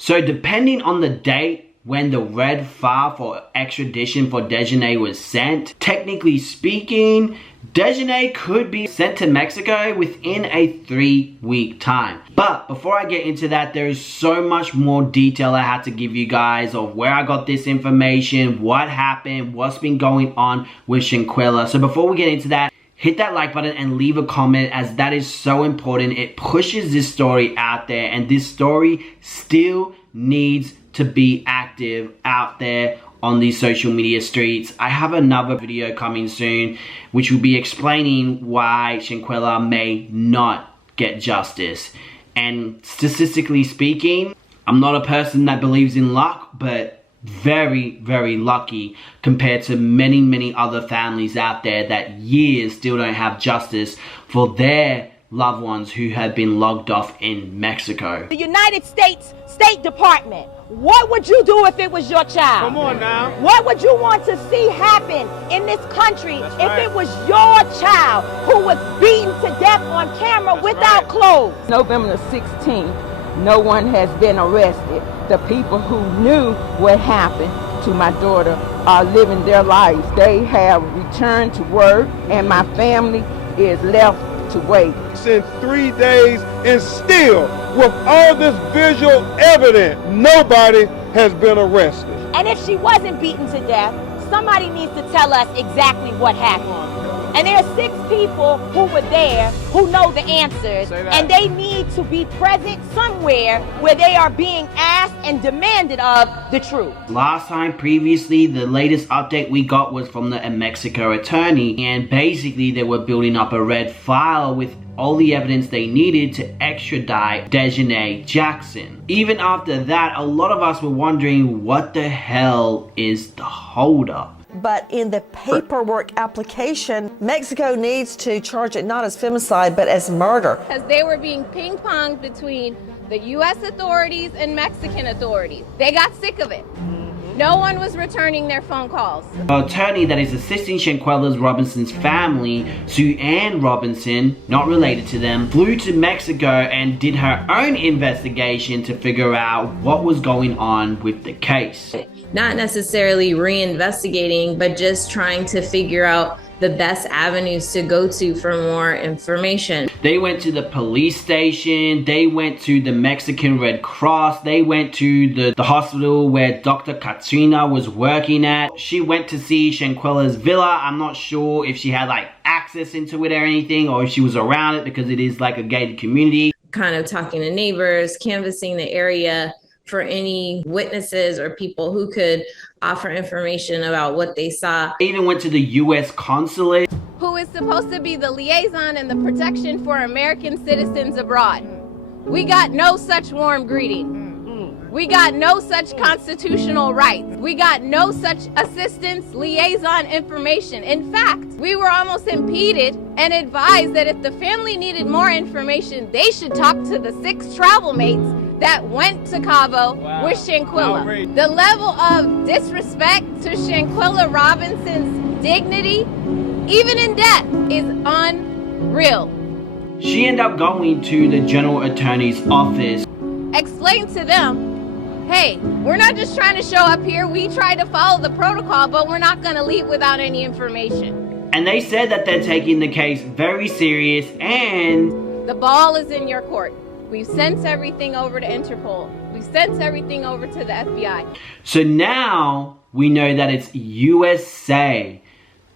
So depending on the date when the red file for extradition for Dejanae was sent, technically speaking, Dejanae could be sent to Mexico within a 3-week time. But before I get into that, there is so much more detail I had to give you guys of where I got this information, what happened, what's been going on with Shanquella. So before we get into that, hit that like button and leave a comment, as that is so important. It pushes this story out there, and this story still needs to be active out there on these social media streets. I have another video coming soon which will be explaining why Shanquella may not get justice. And statistically speaking, I'm not a person that believes in luck, but very, very lucky compared to many, many other families out there that years still don't have justice for their loved ones who have been logged off in Mexico. The United States State Department, what would you do if it was your child? Come on now. What would you want to see happen in this country if it was your child who was beaten to death on camera without clothes? November the 16th, no one has been arrested. The people who knew what happened to my daughter are living their lives. They have returned to work, and my family is left to wait. In 3 days, and still, with all this visual evidence, nobody has been arrested. And if she wasn't beaten to death, somebody needs to tell us exactly what happened. And there are 6 people who were there who know the answers, and they need to be present somewhere where they are being asked and demanded of the truth. Last time, previously, the latest update we got was from the Mexico attorney, and basically they were building up a red file with all the evidence they needed to extradite Dejanae Jackson. Even after that, a lot of us were wondering what the hell is the holdup. But in the paperwork application, Mexico needs to charge it not as femicide, but as murder. Because they were being ping-ponged between the U.S. authorities and Mexican authorities. They got sick of it. No one was returning their phone calls. The attorney that is assisting Shanquella Robinson's family, Sue Ann Robinson, not related to them, flew to Mexico and did her own investigation to figure out what was going on with the case. Not necessarily reinvestigating, but just trying to figure out the best avenues to go to for more information. They went to the police station, they went to the Mexican Red Cross, they went to the hospital where Dr. Katrina was working at. She went to see Shanquella's villa. I'm not sure if she had like access into it or anything, or if she was around it because it is like a gated community. Kind of talking to neighbors, canvassing the area for any witnesses or people who could offer information about what they saw. They even went to the U.S. consulate, who is supposed to be the liaison and the protection for American citizens abroad. We got no such warm greeting. We got no such constitutional rights. We got no such assistance, liaison information. In fact, we were almost impeded and advised that if the family needed more information, they should talk to the 6 travel mates that went to Cabo with Shanquella. The level of disrespect to Shanquella Robinson's dignity, even in death, is unreal. she ended up going to the general attorney's office. Explain to them, hey, we're not just trying to show up here. We try to follow the protocol, but we're not going to leave without any information. And they said that they're taking the case very serious and the ball is in your court. We've sent everything over to Interpol. We've sent everything over to the FBI. So now we know that it's USA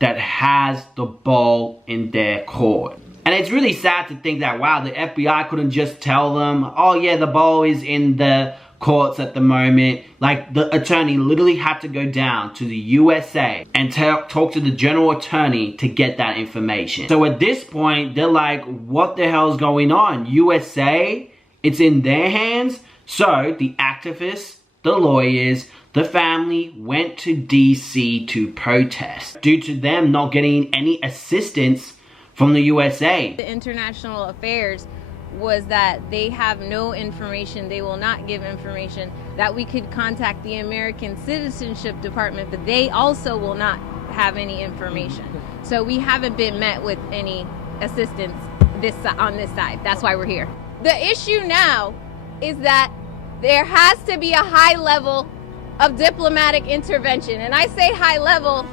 that has the ball in their court. And it's really sad to think that, wow, the FBI couldn't just tell them, oh yeah, the ball is in the courts at the moment. Like, the attorney literally had to go down to the USA and talk to the general attorney to get that information. So at this point, they're like, what the hell is going on? USA, it's in their hands. So the activists, the lawyers, the family went to DC to protest due to them not getting any assistance from the USA. The international affairs was that they have no information, they will not give information, that we could contact the American Citizenship Department, but they also will not have any information. So we haven't been met with any assistance on this side. That's why we're here. The issue now is that There has to be a high level of diplomatic intervention. And I say high level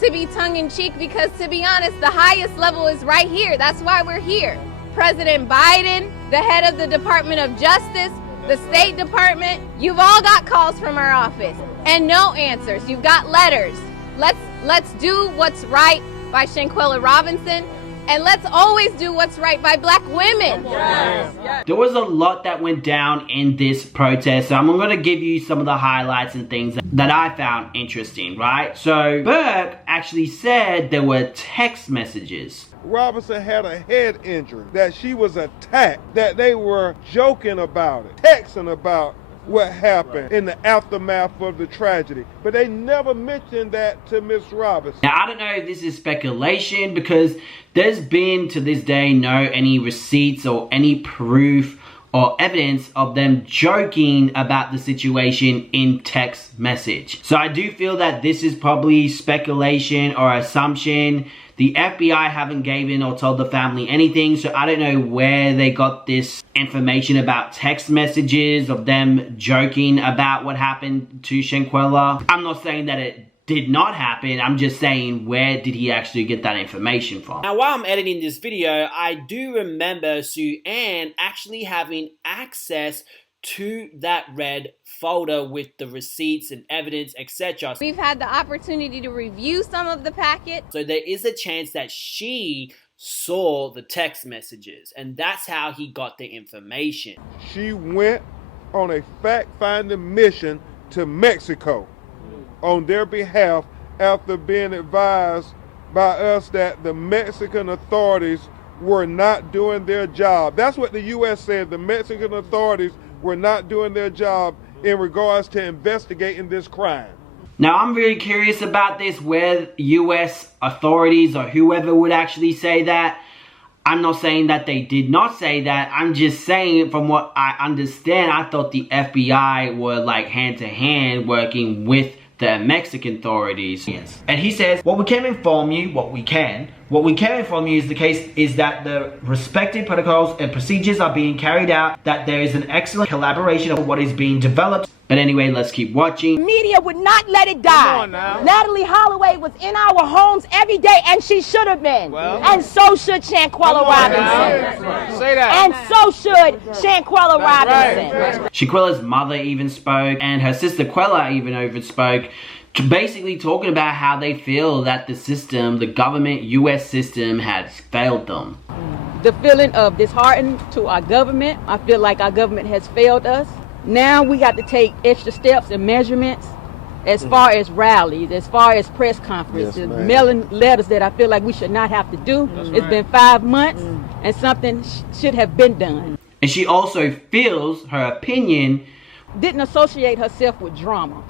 to be tongue-in-cheek because, to be honest, the highest level is right here. That's why we're here. President Biden, the head of the Department of Justice, the State Department, you've all got calls from our office and no answers. You've got letters. Let's do what's right by Shanquella Robinson, and let's always do what's right by black women. Yes. There was a lot that went down in this protest, so I'm going to give you some of the highlights and things that I found interesting, right? So Burke actually said there were text messages. Robinson had a head injury, that she was attacked, that they were joking about it, texting about what happened in the aftermath of the tragedy. But they never mentioned that to Miss Robinson. Now, I don't know if this is speculation because there's been to this day any receipts or any proof or evidence of them joking about the situation in text message. So I do feel that this is probably speculation or assumption. The FBI haven't given or told the family anything, so I don't know where they got this information about text messages of them joking about what happened to Shanquella. I'm not saying that it did not happen, I'm just saying where did he actually get that information from. Now while I'm editing this video, I do remember Sue Ann actually having access to that red folder with the receipts and evidence, etc. We've had the opportunity to review some of the packet. So there is a chance that she saw the text messages, and that's how he got the information. She went on a fact-finding mission to Mexico on their behalf after being advised by us that the Mexican authorities were not doing their job. That's what the U.S. said. The Mexican authorities were not doing their job in regards to investigating this crime. Now I'm really curious about this, where US authorities or whoever would actually say that. I'm not saying that they did not say that. I'm just saying from what I understand, I thought the FBI were like hand to hand working with the Mexican authorities. Yes. And he says, what we can inform you is the case is that the respective protocols and procedures are being carried out, that there is an excellent collaboration of what is being developed. But anyway, let's keep watching. Media would not let it die. Natalie Holloway was in our homes every day, and she should have been. Well, and so should Shanquella Robinson. Say that. And so should Shanquella Robinson. Right. Shanquella's mother even spoke, and her sister Quella even spoke, basically talking about how they feel that the system, the government, US system, has failed them. The feeling of disheartened to our government. I feel like our government has failed us. Now we got to take extra steps and measurements as far as rallies, as far as press conferences, mailing letters that I feel like we should not have to do. It's been 5 months and something should have been done. And she also feels, her opinion, didn't associate herself with drama.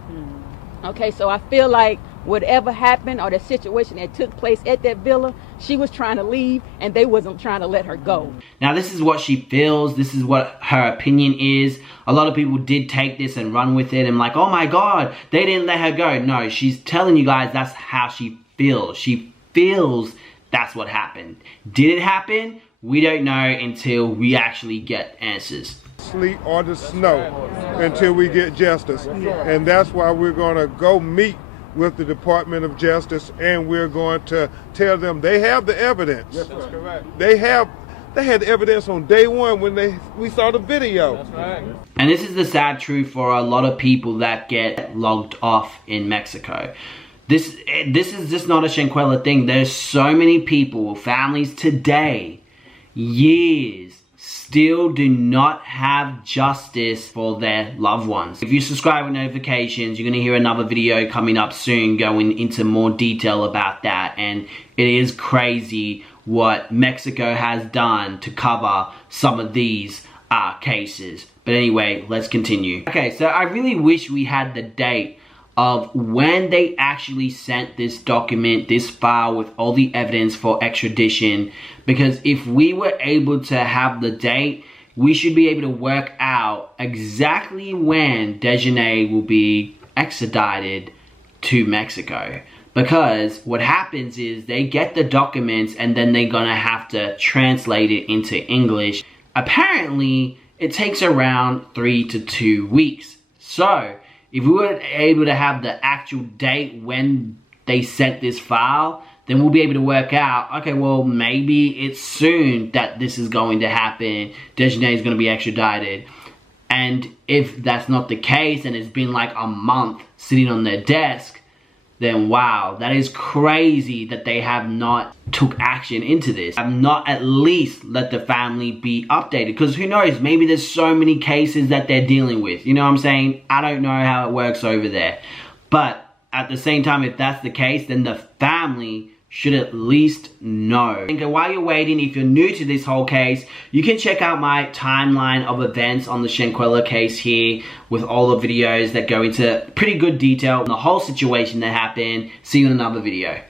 Okay, so I feel like whatever happened or the situation that took place at that villa, she was trying to leave and they wasn't trying to let her go. Now this is what she feels, this is what her opinion is. A lot of people did take this and run with it and like, oh my god, they didn't let her go. No, she's telling you guys that's how she feels. She feels that's what happened. Did it happen? We don't know until we actually get answers. Sleet or the snow until we get justice. And that's why we're going to go meet with the Department of Justice, and we're going to tell them they have the evidence. Yes, that's correct. They had evidence on day one when we saw the video. That's right. And this is the sad truth for a lot of people that get logged off in Mexico. This is just not a Shanquella thing. There's so many people, families today, years, still do not have justice for their loved ones. If you subscribe with notifications, you're going to hear another video coming up soon going into more detail about that. And it is crazy what Mexico has done to cover some of these cases. But anyway, let's continue. Okay, so I really wish we had the date of when they actually sent this document, this file with all the evidence for extradition, because if we were able to have the date, we should be able to work out exactly when Dejanae will be extradited to Mexico. Because what happens is they get the documents and then they're gonna have to translate it into English. Apparently, it takes around 3 to 2 weeks. So if we were able to have the actual date when they sent this file, then we'll be able to work out, okay, well, maybe it's soon that this is going to happen. Dejanae is going to be extradited. And if that's not the case and it's been like a month sitting on their desk, then wow, that is crazy that they have not took action into this. Have not at least let the family be updated. Because who knows, maybe there's so many cases that they're dealing with. You know what I'm saying? I don't know how it works over there. But at the same time, if that's the case, then the family should at least know. And while you're waiting, if you're new to this whole case, you can check out my timeline of events on the Shanquella case here with all the videos that go into pretty good detail on the whole situation that happened. See you in another video.